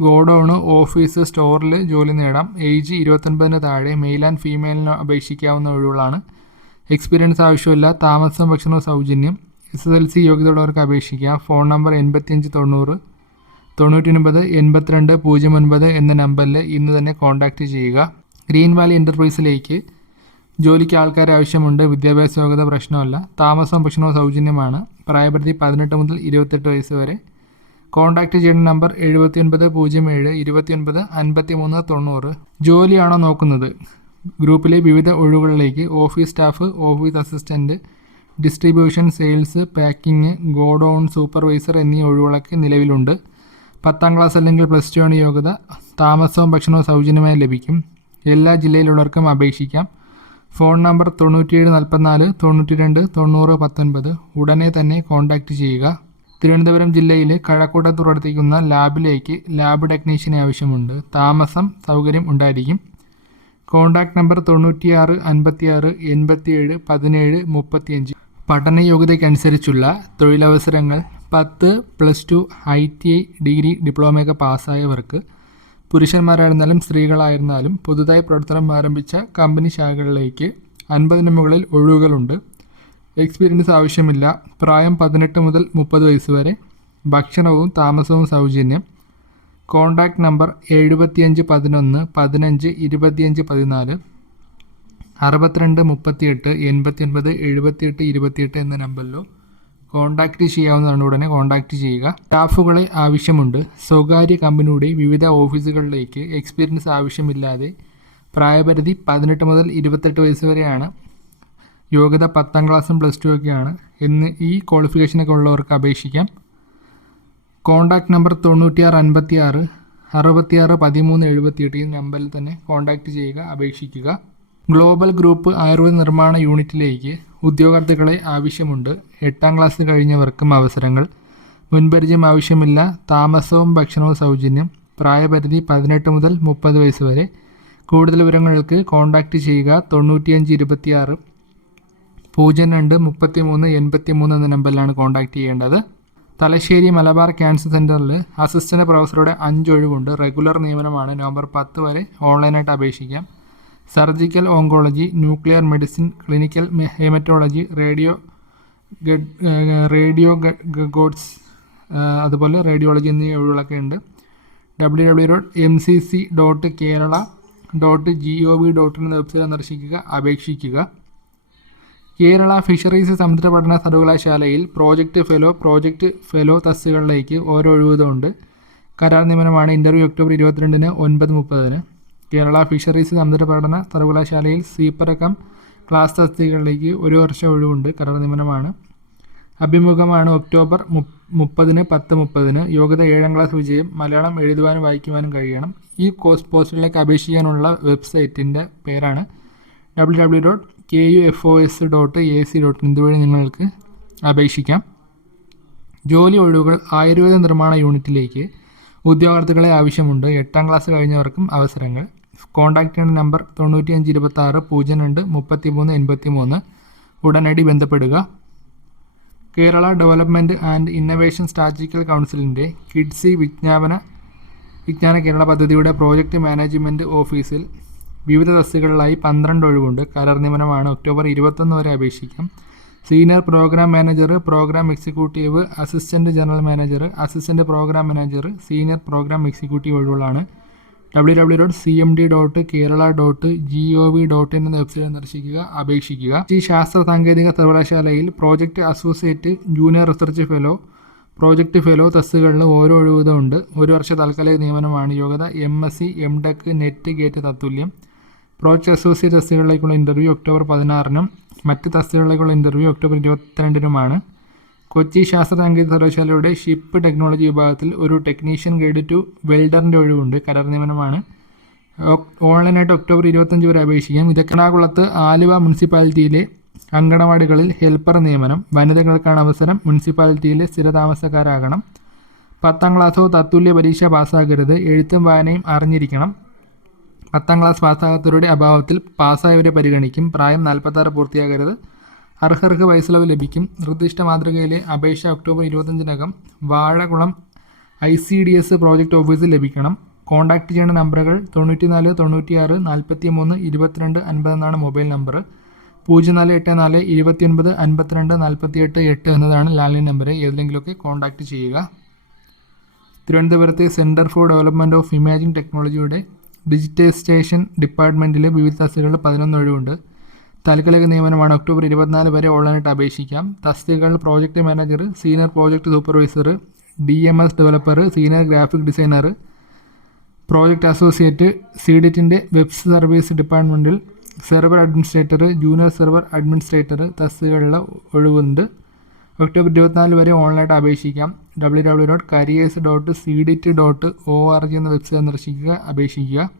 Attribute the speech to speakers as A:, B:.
A: Godown office സ്റ്റോറിൽ ജോലി നേടാം. ഏജ് ഇരുപത്തൊൻപതിന് താഴെ മെയിൽ ആൻഡ് ഫീമെയിലിന് അപേക്ഷിക്കാവുന്ന ഒഴിവുകളാണ്. എക്സ്പീരിയൻസ് ആവശ്യമില്ല. താമസം ഭക്ഷണവും സൗജന്യം. എസ് എസ് എൽ സി യോഗ്യതയുള്ളവർക്ക് അപേക്ഷിക്കാം. ഫോൺ നമ്പർ എൺപത്തിയഞ്ച് തൊണ്ണൂറ് തൊണ്ണൂറ്റി ഒൻപത് എൺപത്തിരണ്ട് പൂജ്യം ഒൻപത് എന്ന നമ്പറിൽ ഇന്ന് തന്നെ കോൺടാക്റ്റ് ചെയ്യുക. ഗ്രീൻ വാലി എന്റർപ്രൈസിലേക്ക് ജോലിക്ക് ആൾക്കാരെ ആവശ്യമുണ്ട്. വിദ്യാഭ്യാസ യോഗ്യത പ്രശ്നമല്ല. താമസവും ഭക്ഷണവും സൗജന്യമാണ്. പ്രായപരിധി പതിനെട്ട് മുതൽ ഇരുപത്തെട്ട് വയസ്സ് വരെ. കോൺടാക്റ്റ് ചെയ്യുന്ന നമ്പർ എഴുപത്തി ഒൻപത് പൂജ്യം ഏഴ് ഇരുപത്തി ഒൻപത് അൻപത്തി മൂന്ന് തൊണ്ണൂറ്. ജോലിയാണോ നോക്കുന്നത്? ഗ്രൂപ്പിലെ വിവിധ ഒഴിവുകളിലേക്ക് office staff office assistant distribution sales packing godown supervisor എന്നീ ഒഴിവുകളൊക്കെ നിലവിലുണ്ട്. പത്താം ക്ലാസ് അല്ലെങ്കിൽ പ്ലസ് ടു ആണ് യോഗ്യത. താമസവും ഭക്ഷണവും സൗജന്യമായി ലഭിക്കും. എല്ലാ ജില്ലയിലുള്ളവർക്കും അപേക്ഷിക്കാം. ഫോൺ നമ്പർ തൊണ്ണൂറ്റിയേഴ് നാൽപ്പത്തിനാല് തൊണ്ണൂറ്റി രണ്ട് തൊണ്ണൂറ് പത്തൊൻപത്. ഉടനെ തന്നെ കോൺടാക്റ്റ് ചെയ്യുക. തിരുവനന്തപുരം ജില്ലയിലെ കഴക്കൂട്ടത്ത് പ്രവർത്തിക്കുന്ന ലാബിലേക്ക് ലാബ് ടെക്നീഷ്യനെ ആവശ്യമുണ്ട്. താമസം സൗകര്യം ഉണ്ടായിരിക്കും. കോൺടാക്ട് നമ്പർ തൊണ്ണൂറ്റിയാറ് അൻപത്തിയാറ് എൺപത്തിയേഴ് പതിനേഴ് മുപ്പത്തിയഞ്ച്. പഠന യോഗ്യതയ്ക്കനുസരിച്ചുള്ള തൊഴിലവസരങ്ങൾ പത്ത് plus two I T I degree ഡിപ്ലോമയൊക്കെ പാസ്സായവർക്ക് പുരുഷന്മാരായിരുന്നാലും സ്ത്രീകളായിരുന്നാലും പുതുതായി പ്രവർത്തനം ആരംഭിച്ച കമ്പനി ശാഖകളിലേക്ക് അൻപതിന് മുകളിൽ ഒഴിവുകളുണ്ട്. എക്സ്പീരിയൻസ് ആവശ്യമില്ല. പ്രായം പതിനെട്ട് മുതൽ മുപ്പത് വയസ്സ് വരെ. ഭക്ഷണവും താമസവും സൗജന്യം. കോൺടാക്റ്റ് നമ്പർ എഴുപത്തിയഞ്ച് പതിനൊന്ന് പതിനഞ്ച് ഇരുപത്തിയഞ്ച് പതിനാല് അറുപത്തിരണ്ട് മുപ്പത്തിയെട്ട് എൺപത്തിയൊൻപത് എഴുപത്തിയെട്ട് ഇരുപത്തിയെട്ട് എന്ന നമ്പറിലോ കോൺടാക്റ്റ് ചെയ്യാവുന്നതാണ്. ഉടനെ കോൺടാക്റ്റ് ചെയ്യുക. സ്റ്റാഫുകളെ ആവശ്യമുണ്ട്. സ്വകാര്യ കമ്പനിയുടെ വിവിധ ഓഫീസുകളിലേക്ക് എക്സ്പീരിയൻസ് ആവശ്യമില്ലാതെ പ്രായപരിധി പതിനെട്ട് മുതൽ ഇരുപത്തെട്ട് വയസ്സ് വരെയാണ്. യോഗ്യത പത്താം ക്ലാസ്സും പ്ലസ് ടു ഒക്കെയാണ്. എന്ന് ഈ ക്വാളിഫിക്കേഷനൊക്കെ ഉള്ളവർക്ക് അപേക്ഷിക്കാം. കോണ്ടാക്ട് നമ്പർ തൊണ്ണൂറ്റിയാറ് അൻപത്തി ആറ് അറുപത്തിയാറ് പതിമൂന്ന് എഴുപത്തിയെട്ട് ഈ നമ്പറിൽ തന്നെ കോൺടാക്റ്റ് ചെയ്യുക അപേക്ഷിക്കുക. ഗ്ലോബൽ ഗ്രൂപ്പ് ആയുർവേദ നിർമ്മാണ യൂണിറ്റിലേക്ക് ഉദ്യോഗാർത്ഥികളെ ആവശ്യമുണ്ട്. എട്ടാം ക്ലാസ് കഴിഞ്ഞവർക്കും അവസരങ്ങൾ. മുൻപരിചയം ആവശ്യമില്ല. താമസവും ഭക്ഷണവും സൗജന്യം. പ്രായപരിധി പതിനെട്ട് മുതൽ മുപ്പത് വയസ്സ് വരെ. കൂടുതൽ വിവരങ്ങൾക്ക് കോൺടാക്റ്റ് ചെയ്യുക തൊണ്ണൂറ്റിയഞ്ച് ഇരുപത്തിയാറ് പൂജ്യം രണ്ട് മുപ്പത്തി മൂന്ന് എൺപത്തി മൂന്ന് എന്ന നമ്പറിലാണ് കോൺടാക്റ്റ് ചെയ്യേണ്ടത്. തലശ്ശേരി മലബാർ ക്യാൻസർ സെന്ററിൽ അസിസ്റ്റന്റ് പ്രൊഫസറുടെ അഞ്ച് ഒഴിവുണ്ട് റെഗുലർ നിയമനമാണ്. നവംബർ പത്ത് വരെ ഓൺലൈനായിട്ട് അപേക്ഷിക്കാം. Surgical oncology nuclear medicine clinical haematology radio radio gods അതുപോലെ റേഡിയോളജി എന്നീ ഒഴിവുകളൊക്കെ ഉണ്ട്. W W dot M C C dot Kerala dot G O V dot എന്ന വെബ്സൈറ്റ് സന്ദർശിക്കുക അപേക്ഷിക്കുക. കേരള ഫിഷറീസ് സമുദ്ര പഠന സർവകലാശാലയിൽ പ്രോജക്റ്റ് ഫെലോ പ്രോജക്റ്റ് ഫെലോ തസ്തികളിലേക്ക് ഓരോ ഒഴിവുകളുണ്ട് കരാർ നിയമനമാണ് ഇന്റർവ്യൂ ഒക്ടോബർ ഇരുപത്തിരണ്ടിന് ഒൻപത് മുപ്പതിന്. കേരള ഫിഷറീസ് സമുദ്ര പഠന സർവകലാശാലയിൽ സ്വീപ്പറക്കം ക്ലാസ് തസ്തികളിലേക്ക് ഒരു വർഷം ഒഴിവുണ്ട്. കരാർ നിയമനമാണ്. അഭിമുഖമാണ് ഒക്ടോബർ മുപ്പതിന് പത്ത് മുപ്പതിന്. യോഗ്യത ഏഴാം ക്ലാസ് വിജയം. മലയാളം എഴുതുവാനും വായിക്കുവാനും കഴിയണം. ഈ കോഴ്സ് പോസ്റ്റിലേക്ക് അപേക്ഷിക്കാനുള്ള വെബ്സൈറ്റിന്റെ പേരാണ് W W dot K U F O S dot A C dot ഇതുവഴി നിങ്ങൾക്ക് അപേക്ഷിക്കാം. ജോലി ഒഴിവുകൾ ആയുർവേദ നിർമ്മാണ യൂണിറ്റിലേക്ക് ഉദ്യോഗാർത്ഥികളെ ആവശ്യമുണ്ട്. എട്ടാം ക്ലാസ് കഴിഞ്ഞവർക്കും അവസരങ്ങൾ. കോൺടാക്റ്റ് ചെയ്യേണ്ട നമ്പർ ഇരുപത്തി ആറ് പൂജ്യം രണ്ട് മുപ്പത്തി മൂന്ന് എൺപത്തി മൂന്ന് ഉടനടി ബന്ധപ്പെടുക. Kerala development and innovation strategical കൗൺസിലിന്റെ കിഡ്സി വിജ്ഞാപന വിജ്ഞാന കേരള പദ്ധതിയുടെ പ്രോജക്റ്റ് മാനേജ്മെന്റ് ഓഫീസിൽ വിവിധ തസ്തികളിലായി പന്ത്രണ്ട് ഒഴിവുണ്ട്. കരാർ നിയമനമാണ് ഒക്ടോബർ ഇരുപത്തൊന്ന് വരെ അപേക്ഷിക്കാം. Senior programme manager programme executive assistant general manager assistant programme manager senior programme executive ഒഴിവുകളാണ്. W W dot C M D dot Kerala dot G O V dot in എന്ന website സന്ദർശിക്കുക അപേക്ഷിക്കുക. ഈ ശാസ്ത്ര സാങ്കേതിക സർവകലാശാലയിൽ project associate junior research fellow project fellow തസ്തുകളിൽ ഓരോ ഒഴിവുകളുണ്ട് ഒരു വർഷ താൽക്കാലിക നിയമനമാണ് യോഗ്യത. M S C M tech NET GATE തത്തുല്യം project associate തസ്തികകളിലേക്കുള്ള ഇന്റർവ്യൂ ഒക്ടോബർ പതിനാറിനും മറ്റ് തസ്തികകളിലേക്കുള്ള ഇന്റർവ്യൂ ഒക്ടോബർ ഇരുപത്തിരണ്ടിനുമാണ്. കൊച്ചി ശാസ്ത്ര സാങ്കേതിക സർവകലാശാലയുടെ ഷിപ്പ് ടെക്നോളജി വിഭാഗത്തിൽ ഒരു ടെക്നീഷ്യൻ ഗ്രേഡ് ടു വെൽഡറിന്റെ ഒഴിവുണ്ട്. കരാർ നിയമനമാണ്. ഓൺലൈനായിട്ട് ഒക്ടോബർ ഇരുപത്തഞ്ച് വരെ അപേക്ഷിക്കാം. ഇതൊക്കെ എറണാകുളത്ത് ആലുവ മുനിസിപ്പാലിറ്റിയിലെ അങ്കണവാടികളിൽ ഹെൽപ്പർ നിയമനം. വനിതകൾക്കാണ് അവസരം. മുനിസിപ്പാലിറ്റിയിലെ സ്ഥിരതാമസക്കാരാകണം. പത്താം ക്ലാസ്സോ തത്തുല്യ പരീക്ഷ പാസ്സാകരുത്. എഴുത്തും വായനയും അറിഞ്ഞിരിക്കണം. പത്താം ക്ലാസ് പാസ്സാകാത്തവരുടെ അഭാവത്തിൽ പാസ്സായവരെ പരിഗണിക്കും. പ്രായം നാൽപ്പത്താറ് പൂർത്തിയാകരുത്. അർഹർക്ക് വയസ്സിളവ് ലഭിക്കും. നിർദ്ദിഷ്ട മാതൃകയിലെ അപേക്ഷ October ഇരുപത്തഞ്ചിനകം Vazhakulam I C D S project ഓഫീസിൽ ലഭിക്കണം. കോൺടാക്റ്റ് ചെയ്യേണ്ട നമ്പറുകൾ തൊണ്ണൂറ്റി നാല് തൊണ്ണൂറ്റിയാറ് നാൽപ്പത്തി മൂന്ന് ഇരുപത്തിരണ്ട് അൻപത് എന്നാണ് മൊബൈൽ നമ്പർ. പൂജ്യം നാല് എട്ട് നാല് ഇരുപത്തിയൊൻപത് അൻപത്തിരണ്ട് നാൽപ്പത്തിയെട്ട് എട്ട് എന്നതാണ് ലാൻഡ്ലൈൻ നമ്പർ ഏതെങ്കിലുമൊക്കെ കോൺടാക്റ്റ് ചെയ്യുക. തിരുവനന്തപുരത്തെ centre for development of imaging ടെക്നോളജിയുടെ ഡിജിറ്റൈസേഷൻ ഡിപ്പാർട്ട്മെന്റിലെ വിവിധ തസ്തികകൾ പതിനൊന്ന് ഒഴിവുണ്ട്. താൽക്കാലിക നിയമനമാണ് ഒക്ടോബർ ഇരുപത്തിനാല് വരെ ഓൺലൈനായിട്ട് അപേക്ഷിക്കാം. തസ്തികകളിൽ project manager senior project supervisor D M S developer senior graphic designer project associate സീഡിറ്റിന്റെ web service ഡിപ്പാർട്ട്മെന്റിൽ server administrator junior server administrator തസ്തികകളിൽ ഒഴിവുണ്ട്. ഒക്ടോബർ ഇരുപത്തിനാല് വരെ ഓൺലൈനായിട്ട് അപേക്ഷിക്കാം. W W dot careers dot C D T dot O R G എന്ന website സന്ദർശിക്കുക അപേക്ഷിക്കുക.